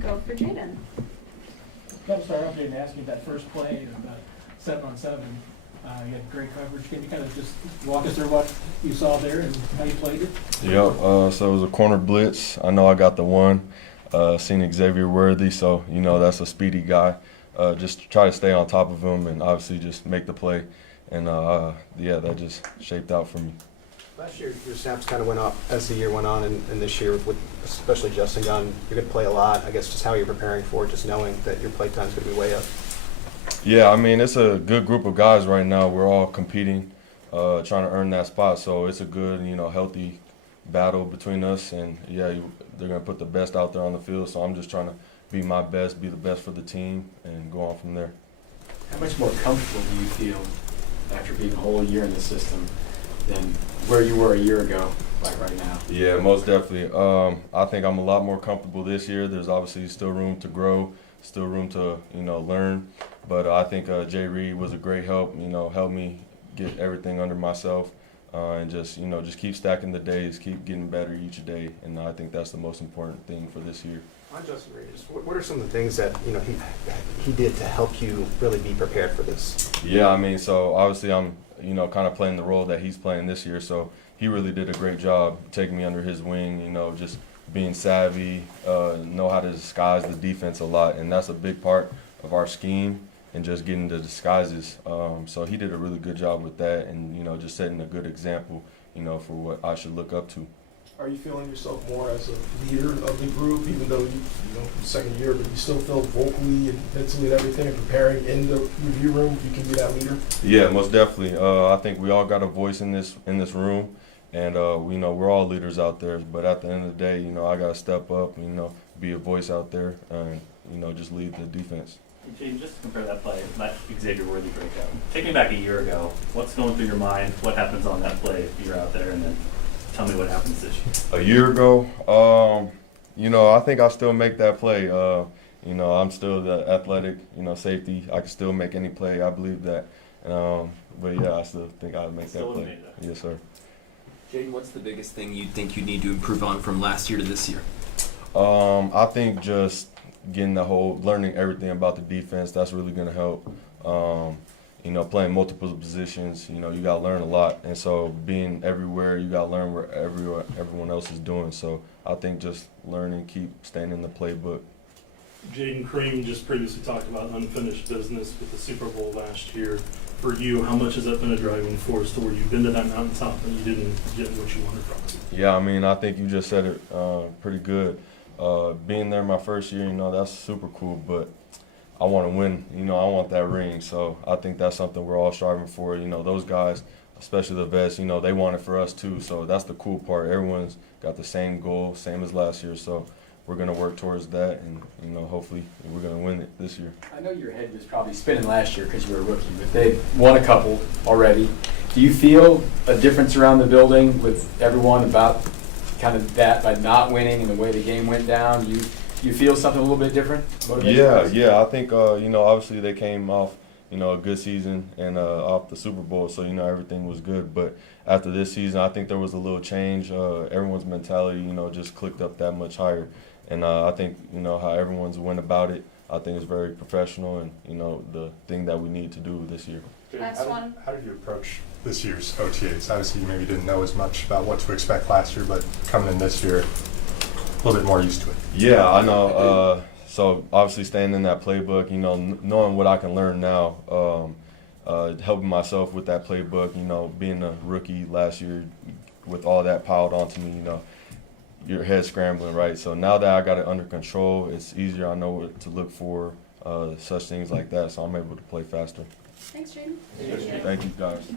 go for Jaden. Got to start off and ask you that first play, about 7-on-7. You had great coverage. Can you kind of just walk us through what you saw there and how you played it? Yep. So it was a corner blitz. I know I got the one. Seen Xavier Worthy, so that's a speedy guy. Just try to stay on top of him and obviously just make the play. And yeah, that just shaped out for me. Last year, your snaps kind of went up as the year went on, and this year, with especially Justin Gunn, you're going to play a lot. I guess just how you're preparing for it, just knowing that your play time is going to be way up. Yeah, I mean, it's a good group of guys right now. We're all competing, trying to earn that spot. So it's a good, healthy battle between us. And, yeah, they're going to put the best out there on the field. So I'm just trying to be my best, be the best for the team, and go on from there. How much more comfortable do you feel after being a whole year in the system than where you were a year ago, like right now? Yeah, most definitely. I think I'm a lot more comfortable this year. There's obviously still room to grow, still room to, learn. But I think Reid was a great help, helped me get everything under myself and just keep stacking the days, keep getting better each day. And I think that's the most important thing for this year. On Justin Reid, what are some of the things that he did to help you really be prepared for this? Yeah, I mean, so obviously I'm kind of playing the role that he's playing this year. So he really did a great job taking me under his wing. Just being savvy, know how to disguise the defense a lot, and that's a big part of our scheme and just getting the disguises. So he did a really good job with that, and just setting a good example, for what I should look up to. Are you feeling yourself more as a leader of the group, even though second year, but you still feel vocally and mentally and everything and preparing in the review room, you can be that leader? Yeah, most definitely. I think we all got a voice in this room, and we're all leaders out there. But at the end of the day, I got to step up, be a voice out there, and just lead the defense. Jaden, just to compare that play, that Xavier Worthy breakout. Take me back a year ago. What's going through your mind? What happens on that play if you're out there, and then tell me what happens this year. A year ago, I think I still make that play. I'm still the athletic, safety. I can still make any play. I believe that. But yeah, I still think I'd make that play. Yes, sir. Jaden, what's the biggest thing you think you need to improve on from last year to this year? I think just getting learning everything about the defense. That's really going to help. Playing multiple positions, you got to learn a lot. And so being everywhere, you got to learn where everyone else is doing. So I think just learning, keep staying in the playbook. Jaden, Cream just previously talked about unfinished business with the Super Bowl last year. For you, how much has that been a driving force to where you've been to that mountaintop and you didn't get what you wanted from it? Yeah, I mean, I think you just said it pretty good. Being there my first year, that's super cool, but I want to win, I want that ring. So I think that's something we're all striving for. Those guys, especially the vets, they want it for us too. So that's the cool part. Everyone's got the same goal, same as last year. So we're going to work towards that, and, hopefully we're going to win it this year. I know your head was probably spinning last year because you were a rookie, but they won a couple already. Do you feel a difference around the building with everyone about kind of that by not winning and the way the game went down? You feel something a little bit different? Yeah. I think obviously they came off a good season and off the Super Bowl, so everything was good. But after this season, I think there was a little change. Everyone's mentality just clicked up that much higher, and I think how everyone's went about it. I think it's very professional, and the thing that we need to do this year. Last one. How did you approach this year's OTAs? Obviously, you maybe didn't know as much about what to expect last year, but coming in this year, a little bit more used to it. Yeah, I know. So obviously staying in that playbook, knowing what I can learn now, helping myself with that playbook, being a rookie last year with all that piled onto me, your head scrambling, right? So now that I got it under control, it's easier. I know what to look for, such things like that, so I'm able to play faster. Thanks, Jaden. Thank you, guys.